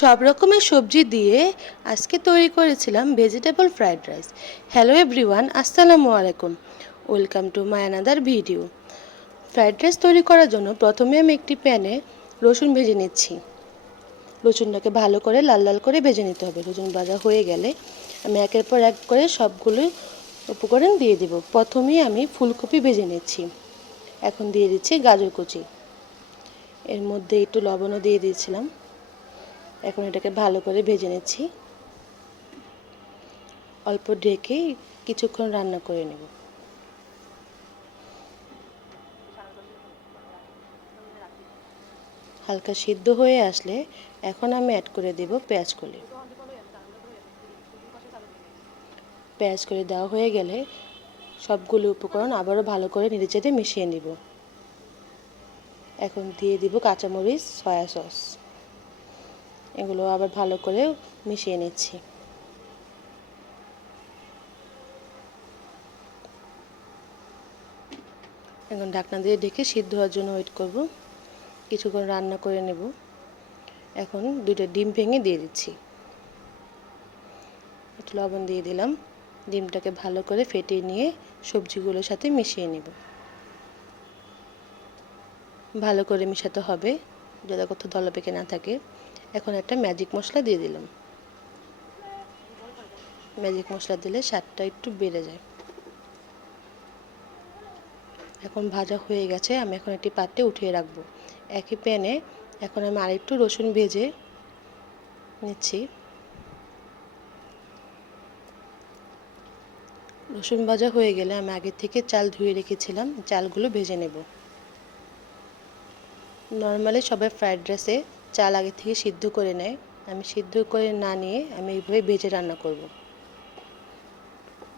সব রকমের সবজি দিয়ে আজকে তৈরি করেছিলাম vegetable fried rice hello everyone আসসালামু আলাইকুম। Welcome to my another video fried rice তৈরি করার জন্য প্রথমে আমি একটি প্যানে রসুন ভেজে নিচ্ছি। রসুনটাকে ভালো করে লাল লাল করে ভেজে নিতে হবে। রসুন ভাজা হয়ে গেলে আমি একের পর এক করে সবগুলো উপকরণ দিয়ে দেব। প্রথমেই আমি ফুলকপি ভেজে নিচ্ছি। এখন দিয়ে দিচ্ছি গাজর কুচি। এর মধ্যে একটু লবণও দিয়ে দিয়েছিলাম। এখন এটাকে ভালো করে ভেজে নিচ্ছি। অল্প ঢেকে কিছুক্ষণ রান্না করে নেব। হালকা সিদ্ধ হয়ে আসলে এখন আমি অ্যাড করে দেব পেঁয়াজ কলি। পেঁয়াজ করে দেওয়া হয়ে গেলে সবগুলো উপকরণ আবারও ভালো করে নেড়েচেড়ে মিশিয়ে নিব। এখন দিয়ে দিব কাঁচামরিচ, সয়া সস। এগুলো আবার ভালো করে মিশিয়ে নিচ্ছি। এখন ঢাকনা দিয়ে ঢেকে সিদ্ধ হওয়ার জন্য ওয়েট করব। কিছুক্ষণ রান্না করে নেব। এখন দুটো ডিম ভেঙে দিয়ে দিচ্ছি। একটু লবণ দিয়ে দিলাম। ডিমটাকে ভালো করে ফেটিয়ে নিয়ে সবজিগুলোর সাথে মিশিয়ে নেব। ভালো করে মেশাতে হবে যাতে কোথাও দলা পেকে না থাকে। এখন একটা ম্যাজিক মশলা দিয়ে দিলাম। ম্যাজিক মশলা দিলে স্বাদটা একটু বেড়ে যায়। এখন ভাজা হয়ে গেছে, আমি এখন একটি পাত্রে উঠিয়ে রাখব। একই প্যানে এখন আমি আরেকটু রসুন ভেজে নিচ্ছি। রসুন ভাজা হয়ে গেলে আমি আগে থেকে চাল ধুয়ে রেখেছিলাম, চালগুলো ভেজে নেব। নর্মালি সবাই ফ্রাইড রাইসে চাল আগে থেকে সিদ্ধ করে নেয়। আমি সিদ্ধ করে না নিয়ে আমি এইভাবে ভেজে রান্না করব।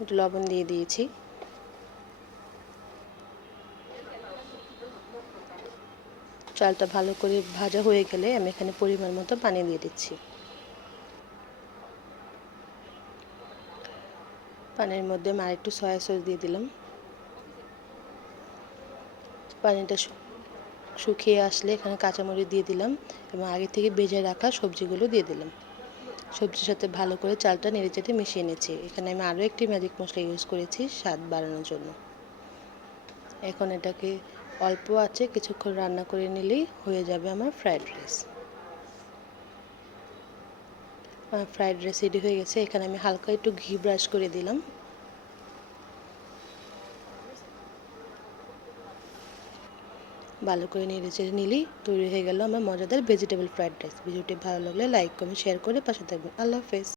একটু লবণ দিয়ে দিয়েছি। চালটা ভালো করে ভাজা হয়ে গেলে আমি এখানে পরিমাণ মতো পানি দিয়ে দিচ্ছি। পানির মধ্যে আমি আরেকটু সয়া সস দিয়ে দিলাম। পানিটা শুকিয়ে আসলে এখানে কাঁচামরিচ দিয়ে দিলাম এবং আগে থেকে ভেজে রাখা সবজিগুলো দিয়ে দিলাম। সবজির সাথে ভালো করে চালটা নেড়ে চেটে মিশিয়ে নিচ্ছি। এখানে আমি আরও একটি ম্যাজিক মশলা ইউজ করেছি, স্বাদ বাড়ানোর জন্য। এখন এটাকে অল্প আছে, কিছুক্ষণ রান্না করে নিলেই হয়ে যাবে আমার ফ্রাইড রাইস আমার ফ্রাইড রাইস রেডি হয়ে গেছে। এখানে আমি হালকা একটু ঘি ব্রাশ করে দিলাম। ভালো করে নেড়ে চেড়ে নিলেই তৈরি হয়ে গেল আমার মজাদার ভেজিটেবল ফ্রাইড রাইস ভিডিওটি ভালো লাগলে লাইক কমেন্ট শেয়ার করে পাশে থাকবেন। আল্লাহ হাফেজ।